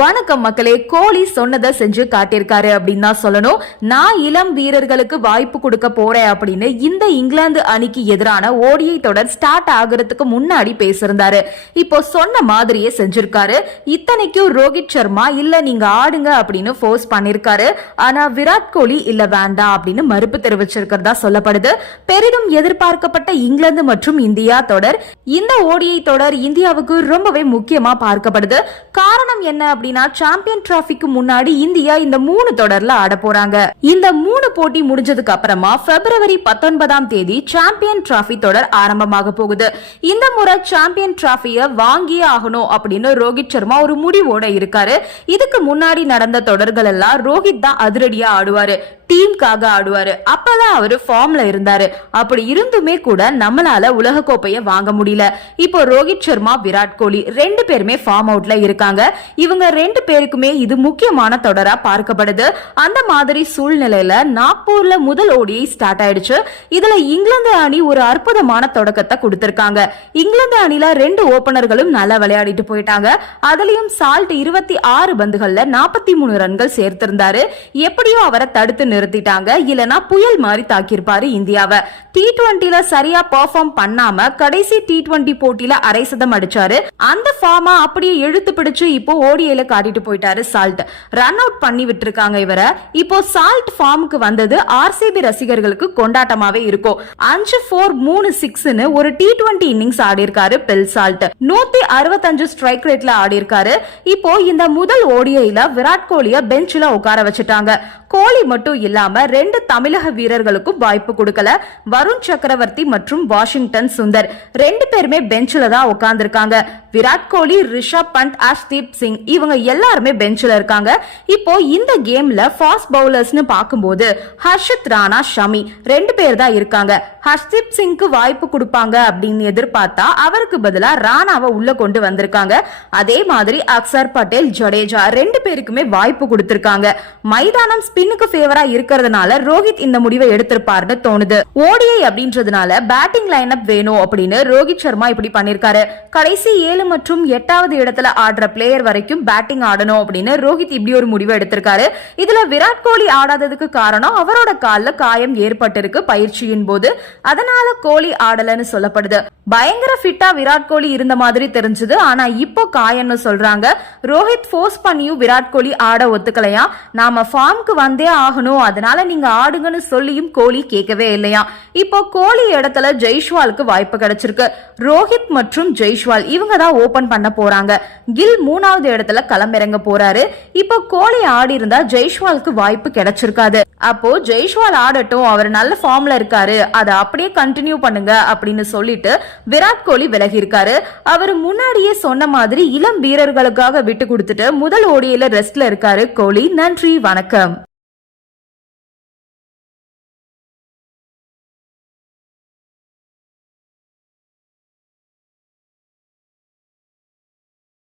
வணக்கம் மக்களே, கோலி சொன்னதை செஞ்சு காட்டியிருக்காரு அப்படின்னு தான் சொல்லணும். நான் இளம் வீரர்களுக்கு வாய்ப்பு கொடுக்க போறேன் அப்படின்னு இந்த இங்கிலாந்து அணிக்கு எதிரான ஓடிஐ தொடர் ஸ்டார்ட் ஆகுறதுக்கு முன்னாடி பேசியிருந்தாரு. இப்போ சொன்ன மாதிரியே செஞ்சிருக்காரு. இத்தனைக்கும் ரோஹித் சர்மா இல்ல நீங்க ஆடுங்க அப்படின்னு போர்ஸ் பண்ணிருக்காரு. ஆனா விராட் கோலி இல்ல வேண்டாம் அப்படின்னு மறுப்பு தெரிவிச்சிருக்கிறதா சொல்லப்படுது. பெரிதும் எதிர்பார்க்கப்பட்ட இங்கிலாந்து மற்றும் இந்தியா தொடர், இந்த ஓடிஐ தொடர் இந்தியாவுக்கு ரொம்பவே முக்கியமா பார்க்கப்படுது. காரணம் என்ன அப்படின்னா, சாம்பியன் டிராபிக்கு முன்னாடி இந்தியா இந்த 3 தொடர்ல ஆட போறாங்க. இந்த 3 போட்டி முடிஞ்சதுக்கு அப்புறமா பிப்ரவரி 19ஆம் தேதி சாம்பியன் டிராபி தொடர் ஆரம்பமாக போகுது. இந்த முறை சாம்பியன் டிராபிய வாங்கியே ஆகணும் அப்படின்னு ரோஹித் சர்மா ஒரு முடிவோட இருக்காரு. இதுக்கு முன்னாடி நடந்த தொடர்கள் எல்லாம் ரோஹித் தான் அதிரடியா ஆடுவாரு, டீமுக்காக ஆடுவாரு. அப்பதான் அவரு ஃபார்ம்ல இருந்தாரு. அப்படி இருந்துமே கூட நம்மளால உலக கோப்பையை வாங்க முடியல. இப்போ ரோஹித் சர்மா, விராட் கோலி 2 பேருமே ஃபார்ம் அவுட்ல இருக்காங்க. இவங்க 2 பேருக்குமே இது முக்கியமான தொடரா பார்க்கப்படுது. அந்த மாதிரி சூழ்நிலையில நாக்பூர்ல முதல் ஓடிஐ ஸ்டார்ட் ஆயிடுச்சு. இதுல இங்கிலாந்து அணி ஒரு அற்புதமான தொடக்கத்தை கொடுத்திருக்காங்க. இங்கிலாந்து அணில 2 ஓபனர்களும் நல்லா விளையாடிட்டு போயிட்டாங்க. அதுலயும் சால்ட் 26 பந்துகள்ல 43 ரன்கள் சேர்த்திருந்தாரு. எப்படியோ அவரை தடுத்து நிறுத்திட்டாங்க. இல்லனா புயல் மாதிரி தாக்கியிருப்பாரு இந்தியாவை. T20ல சரியா பெர்ஃபார்ம் பண்ணாம கடைசி T20 போட்டியில அரை சதம் அடிச்சாரு. அந்த ஃபார்மா அப்படியே இழுத்து பிடிச்சு இப்போ ஓடிஐல காட்டிட்டு போயிட்டாரு சால்ட். ரன் அவுட் பண்ணி விட்டுருக்காங்க இவரை. இப்போ சால்ட் ஃபார்முக்கு வந்தது ஆர்சிபி ரசிகர்களுக்கு கொண்டாட்டமாவே இருக்கும். 5-4 3-6ன்னு ஒரு T20 இன்னிங்ஸ் ஆடி இருக்காரு பெல் சால்ட். 165 ஸ்ட்ரைக் ரேட்ல ஆடி இருக்காரு. இப்போ இந்த முதல் ஓடிஐல விராட் கோலிய பெஞ்ச்ல உட்கார வச்சுட்டாங்க. கோலி மட்டும் இல்லாம 2 தமிழக வீரர்களுக்கும் வாய்ப்பு கொடுக்கல. வருண் சக்கரவர்த்தி மற்றும் வாஷிங்டன் சுந்தர் 2 பேருமே பெஞ்ச்ல தான் உட்கார்ந்திருக்காங்க. விராட் கோலி, ரிஷப் பண்ட், அஷ்தீப் சிங் இவங்க எல்லாருமே பெஞ்ச்ல இருக்காங்க. இப்போ இந்த கேம்ல ஃபாஸ்ட் பவுலர்ஸ்னு பாக்கும்போது ஹர்ஷித் ராணா, ஷமி 2 பேர் தான் இருக்காங்க. ஹர்ஷித் சிங்க்கு வாய்ப்பு கொடுப்பாங்க அப்படின்னு எதிர்பார்த்தா அவருக்கு பதிலா ராணாவை உள்ள கொண்டு வந்திருக்காங்க. அதே மாதிரி அக்சர் பட்டேல், ஜடேஜா 2 பேருக்குமே வாய்ப்பு கொடுத்திருக்காங்க. மைதானம் ஸ்பின்னுக்கு ஃபேவரா இருக்கிறதுனால ரோஹித் இந்த முடிவை எடுத்திருப்பாருன்னு தோணுது. ஓடிஐ அப்படின்றதுனால பேட்டிங் லைன் அப் வேணும் அப்படின்னு ரோஹித் சர்மா இப்படி பண்ணிருக்காரு. கடைசி 7 மற்றும் 8வது இடத்துல ஆடுற பிளேயர் வரைக்கும் பேட்டிங் ஆடணும் அப்படின்னு ரோஹித் இப்படி ஒரு முடிவை எடுத்திருக்காரு. இதுல விராட் கோலி ஆடாததுக்கு காரணம் அவரோட கால்ல காயம் ஏற்பட்டிருக்கு பயிற்சியின் போது. அதனால கோலி ஆடலன்னு சொல்லப்படுது. பயங்கர ஃபிட்டா விராட் கோலி இருந்த மாதிரி தெரிஞ்சது. ஆனா இப்போ காயம்னு சொல்றாங்க. ரோஹித் ஃபோர்ஸ் பண்ணியும் விராட் கோலி ஆட ஒத்துக்கலையா. நாம ஃபார்முக்கு வந்தே ஆகணும், அதனால நீங்க ஆடுங்கன்னு சொல்லியும் கோலி கேட்கவே இல்லையா. இப்போ கோலி இடத்துல ஜெய்ஷ்வாலுக்கு வாய்ப்பு கிடைச்சிருக்கு. ரோஹித் மற்றும் ஜெய்ஷ்வால் இவங்க தான் ஓபன் பண்ண போறாங்க. கில் 3வது இடத்துல களமிறங்க போறாரு. இப்போ கோலி ஆடி இருந்தா ஜெய்ஷ்வாலுக்கு வாய்ப்பு கிடைச்சிருக்காது. அப்போ ஜெய்ஷ்வால் ஆடட்டும், அவர் நல்ல ஃபார்ம்ல இருக்காரு, அதை அப்படியே கண்டினியூ பண்ணுங்க அப்படின்னு சொல்லிட்டு விராட் கோலி விலகி இருக்காரு. அவர் முன்னாடியே சொன்ன மாதிரி இளம் வீரர்களுக்காக விட்டு கொடுத்துட்டு முதல் ஓடிஐல ரெஸ்ட்ல இருக்காரு கோலி. நன்றி, வணக்கம்.